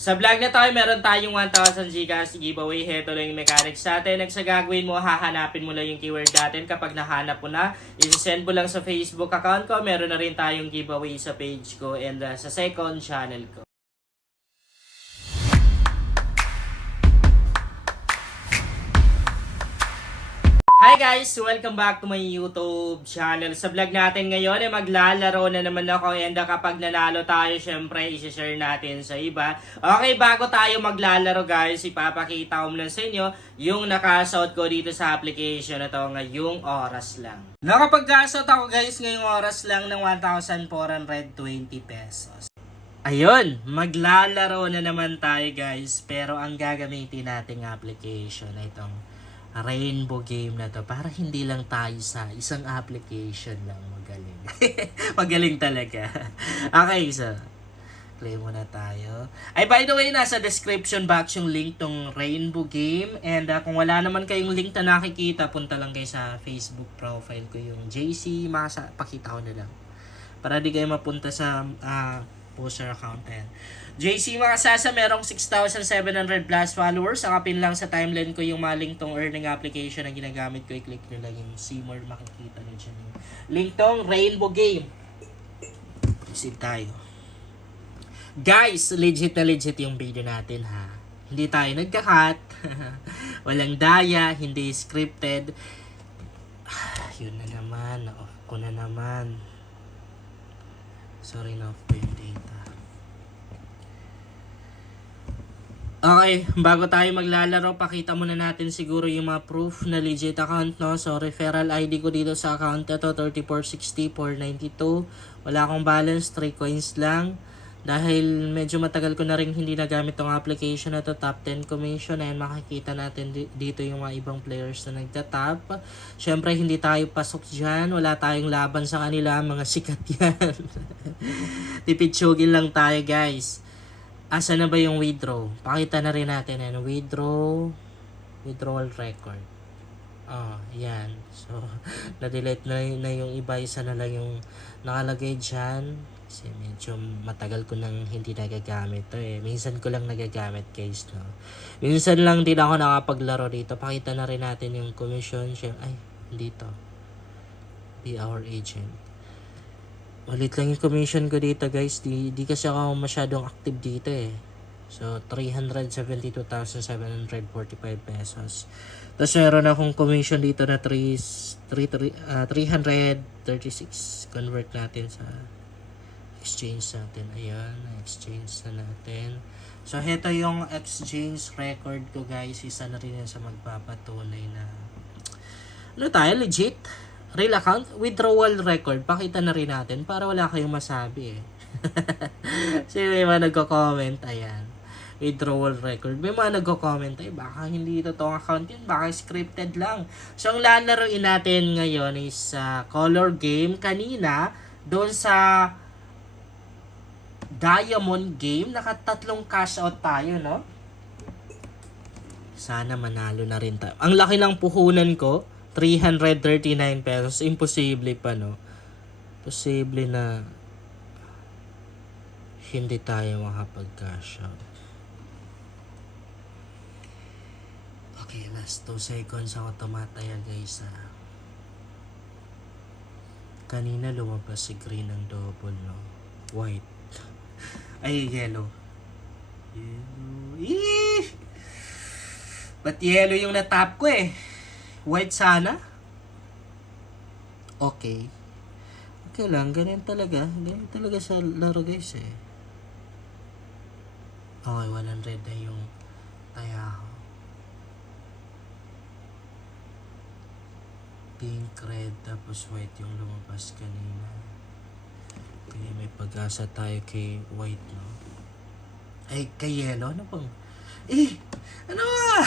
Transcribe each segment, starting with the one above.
Sa vlog na tayo, meron tayong 1,000 Gcash giveaway. Heto lang yung mechanics natin. Next sa gagawin mo, hahanapin mo lang yung keyword natin. Kapag nahanap mo na, isi-send mo lang sa Facebook account ko. Meron na rin tayong giveaway sa page ko and sa second channel ko. Hi guys! Welcome back to my YouTube channel. Sa vlog natin ngayon ay maglalaro na naman ako and kapag nanalo tayo, syempre isi-share natin sa iba. Okay, bago tayo maglalaro guys, ipapakita ko muna sa inyo yung nakashout ko dito sa application na to ngayong oras lang. Nakapag-gashout ako guys ngayong oras lang ng 1,420 pesos. Ayun, maglalaro na naman tayo guys, pero ang gagamitin nating application ay itong Rainbow game na to para hindi lang tayo sa isang application lang magaling. Magaling talaga. Okay, so play muna tayo. Ay, by the way, nasa description box yung link tong Rainbow game. And kung wala naman kayong link na nakikita, punta lang kayo sa Facebook profile ko, yung JC. Pakita ko na lang. Para di kayo mapunta sa poster account. JC Makasasa, merong 6,700 plus followers. Akapin lang sa timeline ko yung maling tong earning application na ginagamit ko. I-click nyo lang yung Seymour, makikita nyo dyan yung link tong Rainbow game. Proceed tayo. Guys, legit na legit yung video natin ha. Hindi tayo nagka-cut. Walang daya, hindi scripted. Yun na naman. Ako na naman. Sorry na off yung data. Okay, bago tayo maglalaro, pakita muna natin siguro yung mga proof na legit account, no? So, referral ID ko dito sa account na to, 3460,492. Wala akong balance, 3 coins lang. Dahil medyo matagal ko na rin hindi nagamit tong application na to, top 10 commission. Ayan, makikita natin dito yung mga ibang players na nagtatap. Syempre, hindi tayo pasok dyan. Wala tayong laban sa kanila, mga sikat yan. Tipitsugin lang tayo, guys. Asa na ba yung withdraw? Pakita na rin natin yan. Withdrawal record. Yan. So, na-delete na yung iba. Isa na lang yung nakalagay dyan. Kasi medyo matagal ko nang hindi nagagamit to eh. Minsan ko lang nagagamit guys, no? Minsan lang din ako nakapaglaro dito. Pakita na rin natin yung commission. Ay, dito. Be our agent. Ulit lang yung commission ko dito guys. Di kasi ako masyadong active dito eh. So, 372,745 pesos. Tapos meron akong commission dito na 336. Convert natin sa exchange natin. Ayan, exchange na natin. So, heto yung exchange record ko guys. Isa na rin yan sa magpapatunay na ano tayo, legit? Real account, withdrawal record, pakita na rin natin para wala kayong masabi eh. Kasi may mga nagko-comment, ayan. Withdrawal record. May mga nagko-comment, ay baka hindi totoong account yun, baka scripted lang. So, ang lalaroin natin ngayon is color game. Kanina, doon sa Diamond game, nakatatlong cash out tayo, no? Sana manalo na rin tayo. Ang laki ng puhunan ko, 339 pesos. Imposible pa, no? Posible na hindi tayo makapag-cash out. Okay, last 2 seconds ako tumataya, guys, ha? Kanina lumabas si green ng double, no? White. Ay, yellow. Yellow. Eesh! Ba't yellow yung natap ko, eh? White sana? Okay. Okay lang, ganyan talaga. Ganyan talaga sa laro guys eh. Okay, 100 na yung taya ko. Pink, red, tapos white yung lumabas kanina. Okay, may pag-asa tayo kay white, no? Ay, kay yellow? Ano bang? Ano ba?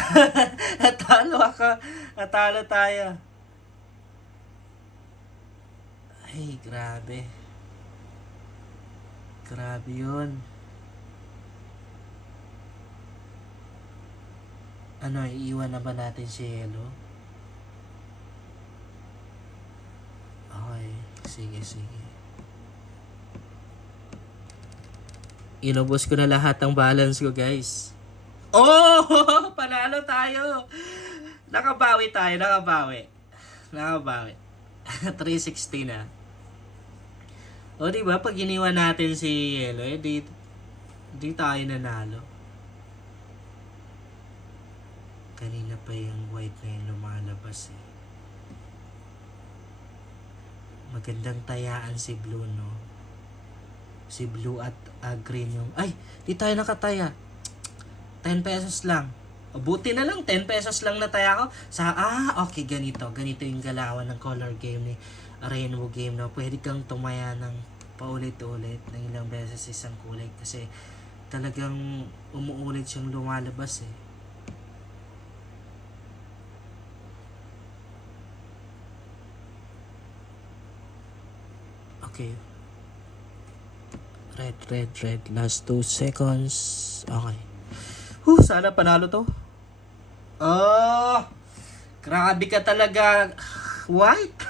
Natalo tayo. Ay, grabe. Grabe yun. Ano, iiwan na ba natin si Yellow? Okay, sige. Inubos ko na lahat ng balance ko, guys. Oh! Panalo tayo! Nakabawi tayo, nakabawi. 360 na. O, diba? Pag iniwan natin si Yellow, di tayo nanalo. Kanina pa yung white na yung lumalabas eh. Magandang tayaan si blue, no? Si blue at green yung... Ay! Di tayo nakataya. 10 pesos lang. O, buti na lang. 10 pesos lang nataya ko. Okay, ganito. Ganito yung galawan ng color game ni Rainbow Game, no? Pwede kang tumaya ng paulit-ulit ng ilang beses isang kulay kasi talagang umuulit siyang lumalabas eh. Okay. Red. Last 2 seconds. Okay. Sana panalo to. Oh! Grabe ka talaga. White.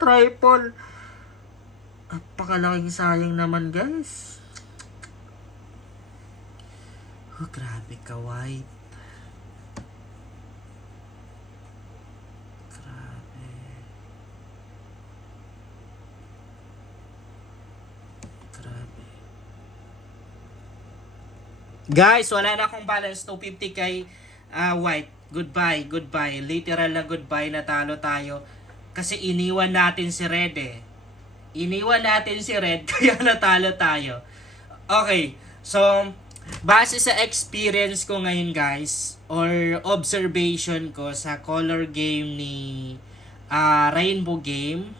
Triple. Napakalaking sayang naman, guys. Grabe ka, white. Guys, wala na akong balance. 250 kay white. Goodbye. Literal na goodbye. Natalo tayo. Kasi iniwan natin si red eh. Kaya natalo tayo. Okay. So, base sa experience ko ngayon, guys, or observation ko sa color game ni Rainbow Game,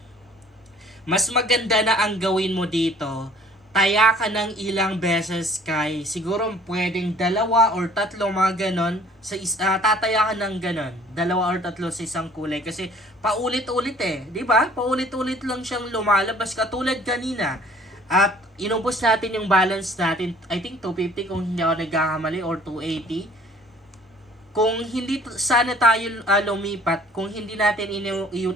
mas maganda na ang gawin mo dito. Taya ka ng ilang beses kay siguro pwedeng 2 or 3 mga ganon tataya ka ng ganon 2 or 3 sa isang kulay kasi paulit-ulit eh, di ba? Paulit-ulit lang siyang lumalabas katulad kanina. At inubos natin yung balance natin, I think 250 kung hindi ako nagkakamali or 280. Kung hindi sana tayo lumipat, kung hindi natin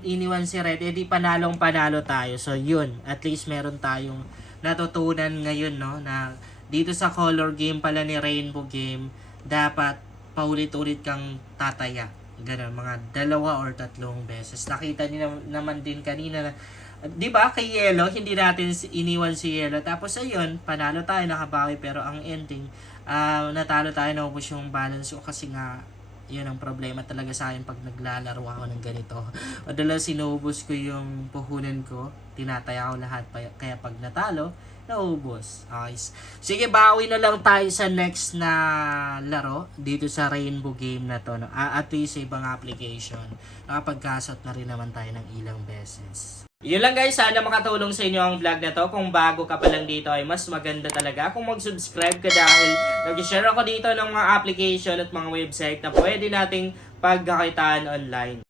iniwan si red, edi panalo tayo. So yun, at least meron tayong natutunan ngayon, no, na dito sa color game pala ni Rainbow Game, dapat paulit-ulit kang tataya. Ganun, mga 2 or 3 beses. Nakita niyo naman din kanina na, di ba, kay Yellow, hindi natin iniwan si Yellow. Tapos ayun, panalo tayo, nakabawi, pero ang ending, natalo tayo, naubos yung balance ko kasi nga, yun ang problema talaga sa akin pag naglalaro ako ng ganito. Madalas sinubos ko yung puhunan ko, tinataya ko lahat, kaya pag natalo, naubos. Okay. Sige, bawi na lang tayo sa next na laro dito sa Rainbow Game na to, no? At least sa ibang application, nakapagkasot na rin naman tayo ng ilang beses. Yun lang, guys, sana makatulong sa inyo ang vlog na to. Kung bago ka pa lang dito ay mas maganda talaga kung mag-subscribe ka dahil nag-share ako dito ng mga application at mga website na pwede nating pagkakitaan online.